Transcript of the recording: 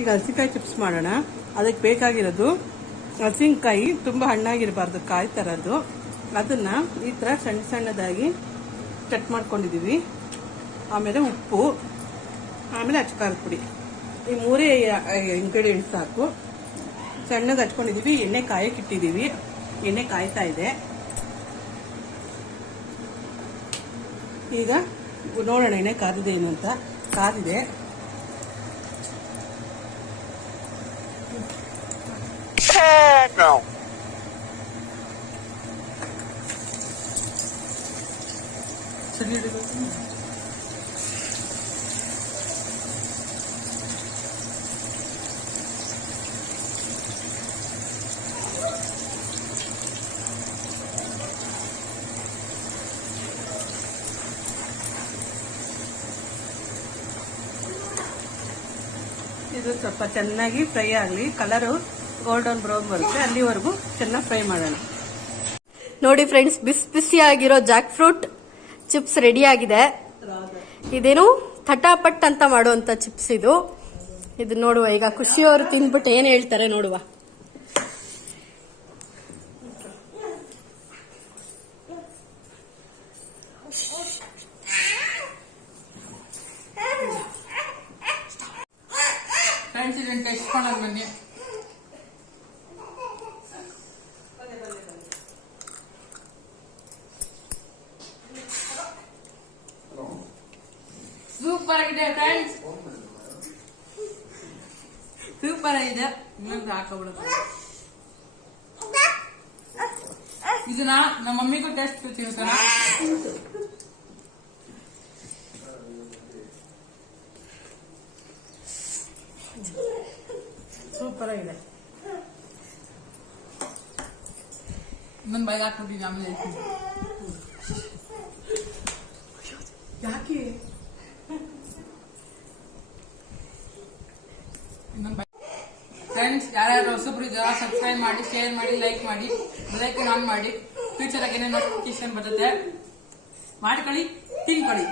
ಈಗ ಹಸಿಕಾಯಿ ಚಿಪ್ಸ್ ಮಾಡೋಣ. ಅದಕ್ಕೆ ಬೇಕಾಗಿರೋದು ಹಸಿಕಾಯಿ, ತುಂಬಾ ಹಣ್ಣಾಗಿರಬಾರ್ದು, ಕಾಯಿ ತರದ್ದು. ಅದನ್ನ ಈ ತರ ಸಣ್ಣ ಸಣ್ಣದಾಗಿ ಕಟ್ ಮಾಡ್ಕೊಂಡಿದೀವಿ. ಆಮೇಲೆ ಉಪ್ಪು, ಆಮೇಲೆ ಅಚ್ಚಕಾರದ ಪುಡಿ, ಈ ಮೂರೇ ಇಂಗ್ರೀಡಿಯೆಂಟ್ಸ್ ಸಾಕು. ಸಣ್ಣಗೆ ಹಚ್ಕೊಂಡಿದೀವಿ. ಎಣ್ಣೆ ಕಾಯಕ್ಕೆ ಇಟ್ಟಿದೀವಿ. ಎಣ್ಣೆ ಕಾಯ್ತಾ ಇದೆ. ಈಗ ನೋಡೋಣ ಎಣ್ಣೆ ಕಾದಿದೆ ಏನು ಅಂತ. ಕಾದಿದೆ. ಸರಿ, ಇದು ಸ್ವಲ್ಪ ಚೆನ್ನಾಗಿ ಫ್ರೈ ಆಗಲಿ. ಕಲರು ಗೋಲ್ಡನ್ ಬ್ರೌನ್ ಬರುತ್ತೆ, ಅಲ್ಲಿವರೆಗೂ ಚೆನ್ನಾಗಿ ಫ್ರೈ ಮಾಡೋಣ. ನೋಡಿ ಫ್ರೆಂಡ್ಸ್, ಬಿಸಿ ಬಿಸಿಯಾಗಿರೋ ಜಾಕ್ ಫ್ರೂಟ್ ಚಿಪ್ಸ್ ರೆಡಿ ಆಗಿದೆ. ಇದೇನು ಥಟಾಪಟ್ ಅಂತ ಮಾಡುವಂತ ಚಿಪ್ಸ್ ಇದು. ನೋಡುವ. ಈಗ ಖುಷಿಯವರು ತಿಂದ್ಬಿಟ್ಟು ಏನ್ ಹೇಳ್ತಾರೆ ನೋಡುವ. ಫ್ರೆಂಡ್ಸ್, ಇದನ್ನು ಟೆಸ್ಟ್ ಮಾಡೋದು ಬನ್ನಿ. ಸೂಪರ್ ಆಗಿದೆ ಫ್ರೆಂಡ್ಸ್, ಸೂಪರ್ ಆಗಿದೆ. ಇನ್ನೊಂದು ಹಾಕೋಬಿಡುತ್ತೆ. ಇದನ್ನ ನಮ್ಮ ಮಮ್ಮಿಗೂ ಟೆಸ್ಟ್ ತಿಳ್ತಾರ. ಸೂಪರ್ ಆಗಿದೆ. ಇನ್ನೊಂದು ಬೈಕ್ ಹಾಕ್ಬಿಟ್ಟಿದ್ದೀನಿ, ಆಮೇಲೆ ಹೇಳ್ತೀನಿ. ಯಾಕೆ ಫ್ರೆಂಡ್ಸ್, ಯಾರ್ಯಾರು ಹೊಸಬ್ರು ಇದ್ದಾರ ಸಬ್ಸ್ಕ್ರೈಬ್ ಮಾಡಿ, ಶೇರ್ ಮಾಡಿ, ಲೈಕ್ ಮಾಡಿ, ಬೆಲ್ ಐಕಾನ್ ಆನ್ ಮಾಡಿ. ಫ್ಯೂಚರ್ ಆಗಿ ಏನೇನು ನೋಟಿಫಿಕೇಶನ್ ಬರ್ತದೆ. ಮಾಡ್ಕೊಳ್ಳಿ, ತಿನ್ಕೊಳ್ಳಿ.